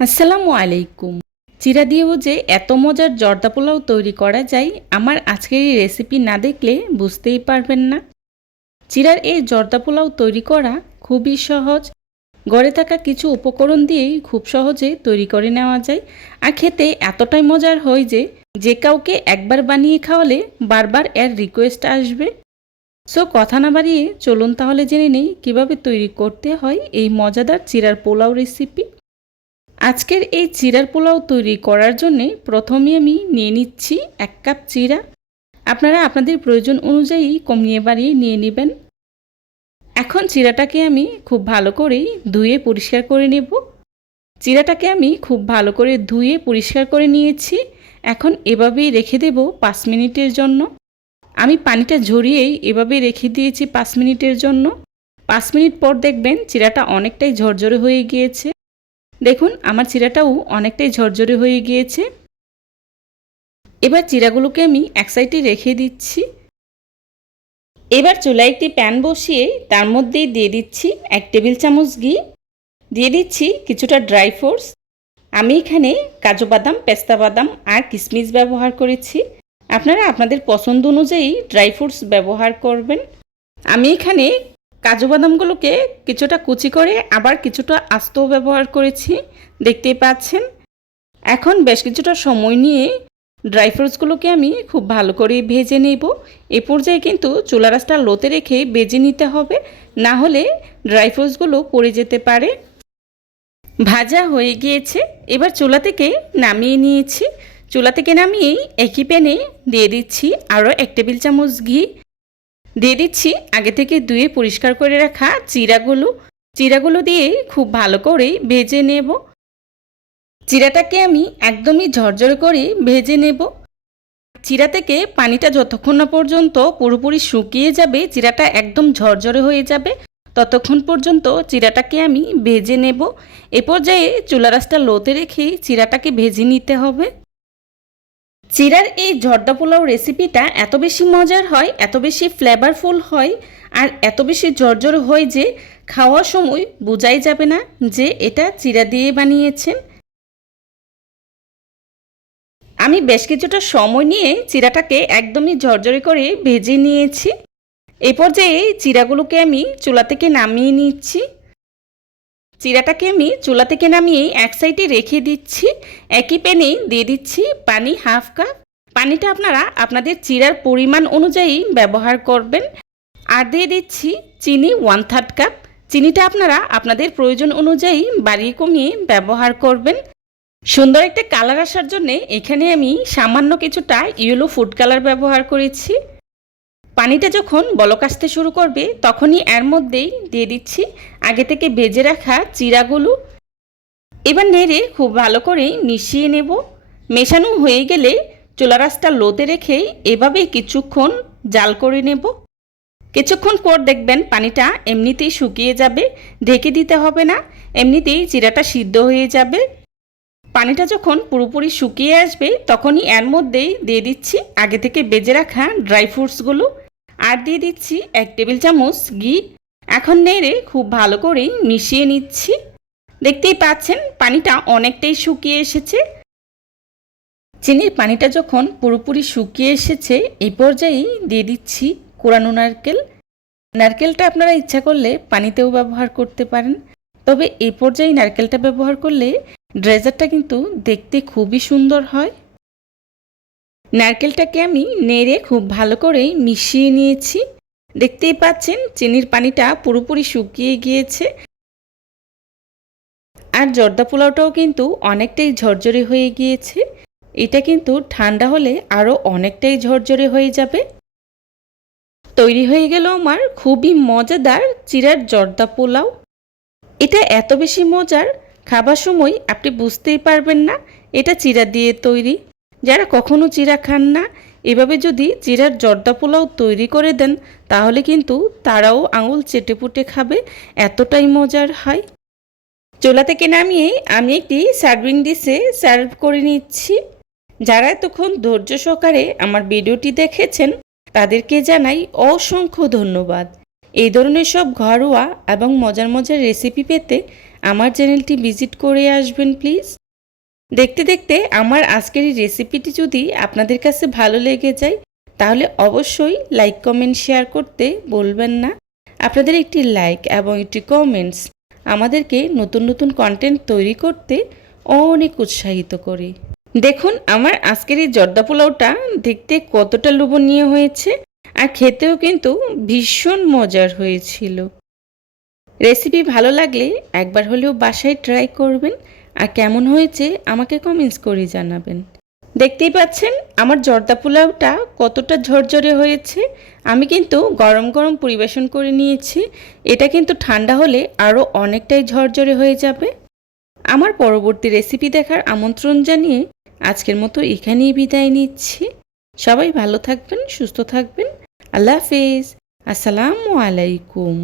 আসসালামু আলাইকুম। চিরা দিয়েও যে এত মজার জর্দা পোলাও তৈরি করা যায়, আমার আজকের এই রেসিপি না দেখলে বুঝতেই পারবেন না। চিরার এই জর্দা পোলাও তৈরি করা খুবই সহজ। ঘরে থাকা কিছু উপকরণ দিয়েই খুব সহজে তৈরি করে নেওয়া যায়। আর খেতে এতটাই মজার হয় যে কাউকে একবার বানিয়ে খাওয়ালে বারবার এর রিকোয়েস্ট আসবে। সো কথা না বাড়িয়ে চলুন তাহলে জেনে নেই কীভাবে তৈরি করতে হয় এই মজাদার চিরার পোলাও রেসিপি। আজকের এই চিরার পোলাও তৈরি করার জন্যে প্রথমে আমি নিয়ে নিচ্ছি 1 কাপ চিরা। আপনারা আপনাদের প্রয়োজন অনুযায়ী কমিয়ে বাড়িয়ে নিয়ে নেবেন। এখন চিরাটাকে আমি খুব ভালো করেই ধুয়ে পরিষ্কার করে নেব। চিরাটাকে আমি খুব ভালো করে ধুয়ে পরিষ্কার করে নিয়েছি। এখন এভাবেই রেখে দেব 5 মিনিটের জন্য। আমি পানিটা ঝরিয়েই এভাবেই রেখে দিয়েছি 5 মিনিটের জন্য। 5 মিনিট পর দেখবেন চিরাটা অনেকটাই ঝরঝরে হয়ে গিয়েছে। দেখুন আমার চিরাটাও অনেকটাই ঝরঝরে হয়ে গিয়েছে। এবার চিরাগুলোকে আমি এক সাইডে রেখে দিচ্ছি। এবার চুলায় একটি প্যান বসিয়ে তার মধ্যে দিয়ে দিচ্ছি 1 টেবিল চামচ ঘি, দিয়ে দিচ্ছি কিছুটা ড্রাই ফ্রুটস। আমি এখানে কাজু বাদাম, পেস্তা বাদাম আর কিশমিশ ব্যবহার করেছি। আপনারা আপনাদের পছন্দ অনুযায়ী ড্রাই ফ্রুটস ব্যবহার করবেন। আমি এখানে কাজু বাদামগুলোকে কিছুটা কুচি করে আবার কিছুটা আস্তও ব্যবহার করেছি, দেখতেই পাচ্ছেন। এখন বেশ কিছুটা সময় নিয়ে ড্রাই ফ্রুটসগুলোকে আমি খুব ভালো করে ভেজে নেব। এ পর্যায়ে কিন্তু চুলা রাসটা লোতে রেখে ভেজে নিতে হবে, না হলে ড্রাই ফ্রুটসগুলো পড়ে যেতে পারে। ভাজা হয়ে গিয়েছে, এবার চুলা থেকে নামিয়ে নিয়েছি। চুলা থেকে নামিয়েই একই প্যানে দিয়ে দিচ্ছি আরও 1 টেবিল চামচ ঘি, দিয়ে দিচ্ছি আগে থেকে ধুয়ে পরিষ্কার করে রাখা চিরাগুলো দিয়ে খুব ভালো করে ভেজে নেব। চিরাটাকে আমি একদমই ঝরঝরে করে ভেজে নেব। চিরা থেকে পানিটা যতক্ষণ না পর্যন্ত পুরোপুরি শুকিয়ে যাবে, চিরাটা একদম ঝরঝরে হয়ে যাবে, ততক্ষণ পর্যন্ত চিরাটাকে আমি ভেজে নেব। এ পর্যায়ে চুলা রাসটা লোতে রেখে চিরাটাকে ভেজে নিতে হবে। চিরার এই জর্দা পোলাও রেসিপিটা এত বেশি মজার হয়, এত বেশি ফ্লেভারফুল হয় আর এত বেশি ঝরঝরে হয় যে খাওয়ার সময় বোঝাই যাবে না যে এটা চিরা দিয়ে বানিয়েছেন। আমি বেশ কিছুটা সময় নিয়ে চিরাটাকে একদমই ঝরঝরে করে ভেজে নিয়েছি। এই পর্যায়ে চিরাগুলোকে আমি চুলা থেকে নামিয়ে নিচ্ছি। চিরাটাকে আমি চুলা থেকে নামিয়ে এক সাইডে রেখে দিচ্ছি। একই প্যানে দিয়ে দিচ্ছি পানি 1/2 কাপ। পানিটা আপনারা আপনাদের চিরার পরিমাণ অনুযায়ী ব্যবহার করবেন। আর দিয়ে দিচ্ছি চিনি 1/3 কাপ। চিনিটা আপনারা আপনাদের প্রয়োজন অনুযায়ী বাড়িয়ে কমিয়ে ব্যবহার করবেন। সুন্দর একটা কালার আসার জন্য এখানে আমি সামান্য কিছুটা ইয়েলো ফুড কালার ব্যবহার করেছি। পানিটা যখন বলক আসতে শুরু করবে তখনই এর মধ্যেই দিয়ে দিচ্ছি আগে থেকে ভেজে রাখা চিরাগুলো। এবার নেড়ে খুব ভালো করে মিশিয়ে নেব। মেশানো হয়ে গেলে চুলা রাসটা লোতে রেখে এভাবেই কিছুক্ষণ জাল করে নেব। কিছুক্ষণ পর দেখবেন পানিটা এমনিতেই শুকিয়ে যাবে, ঢেকে দিতে হবে না, এমনিতেই চিরাটা সিদ্ধ হয়ে যাবে। পানিটা যখন পুরোপুরি শুকিয়ে আসবে তখনই এর মধ্যেই দিয়ে দিচ্ছি আগে থেকে ভেজে রাখা ড্রাই ফ্রুটসগুলো আর দিয়ে দিচ্ছি 1 টেবিল চামচ ঘি। এখন নেড়ে খুব ভালো করে মিশিয়ে নিচ্ছি। দেখতেই পাচ্ছেন পানিটা অনেকটাই শুকিয়ে এসেছে। চিনির পানিটা যখন পুরোপুরি শুকিয়ে এসেছে এই পর্যায়েই দিয়ে দিচ্ছি কোরানো নারকেল। নারকেলটা আপনারা ইচ্ছা করলে পানিতেও ব্যবহার করতে পারেন, তবে এই পর্যায়ে নারকেলটা ব্যবহার করলে ড্রেজারটা কিন্তু দেখতে খুবই সুন্দর হয়। নারকেলটাকে আমি নেড়ে খুব ভালো করে মিশিয়ে নিয়েছি। দেখতেই পাচ্ছেন চিনির পানিটা পুরোপুরি শুকিয়ে গিয়েছে আর জর্দা পোলাওটাও কিন্তু অনেকটাই ঝরঝরে হয়ে গিয়েছে। এটা কিন্তু ঠান্ডা হলে আরও অনেকটাই ঝরঝরে হয়ে যাবে। তৈরি হয়ে গেল আমার খুবই মজাদার চিরার জর্দা পোলাও। এটা এত বেশি মজার, খাবার সময় আপনি বুঝতেই পারবেন না এটা চিরা দিয়ে তৈরি। যারা কখনো চিরা খান না, এভাবে যদি চিরার জর্দা পোলাও তৈরি করে দেন তাহলে কিন্তু তারাও আঙুল চেটে পুটে খাবে, এতটাই মজার হয়। চুলা থেকে নামিয়ে আমি একটি সার্ভিং ডিশে সার্ভ করে নিচ্ছি। যারা এতক্ষণ ধৈর্য সহকারে আমার ভিডিওটি দেখেছেন তাদেরকে জানাই অসংখ্য ধন্যবাদ। এই ধরনের সব ঘরোয়া এবং মজার মজার রেসিপি পেতে আমার চ্যানেলটি ভিজিট করে আসবেন প্লিজ। দেখতে দেখতে আমার আজকের এই রেসিপিটি যদি আপনাদের কাছে ভালো লেগে যায় তাহলে অবশ্যই লাইক কমেন্ট শেয়ার করতে বলবেন না। আপনাদের একটি লাইক এবং একটি কমেন্টস আমাদেরকে নতুন নতুন কন্টেন্ট তৈরি করতে অনেক উৎসাহিত করে। দেখুন আমার আজকের এই জর্দা পোলাওটা দেখতে কতটা লোভনীয় হয়েছে আর খেতেও কিন্তু ভীষণ মজার হয়েছিল। রেসিপি ভালো লাগলে একবার হলেও বাসায় ট্রাই করবেন আর কেমন হয়েছে আমাকে কমেন্টস করে জানাবেন। দেখতেই পাচ্ছেন আমার জর্দা পোলাওটা কতটা ঝরঝরে হয়েছে। আমি কিন্তু গরম গরম পরিবেশন করে নিয়েছি। এটা কিন্তু ঠান্ডা হলে আরও অনেকটাই ঝরঝরে হয়ে যাবে। আমার পরবর্তী রেসিপি দেখার আমন্ত্রণ জানিয়ে আজকের মতো এখানেই বিদায় নিচ্ছি। সবাই ভালো থাকবেন, সুস্থ থাকবেন। আল্লাহ হাফেজ। আসসালামু আলাইকুম।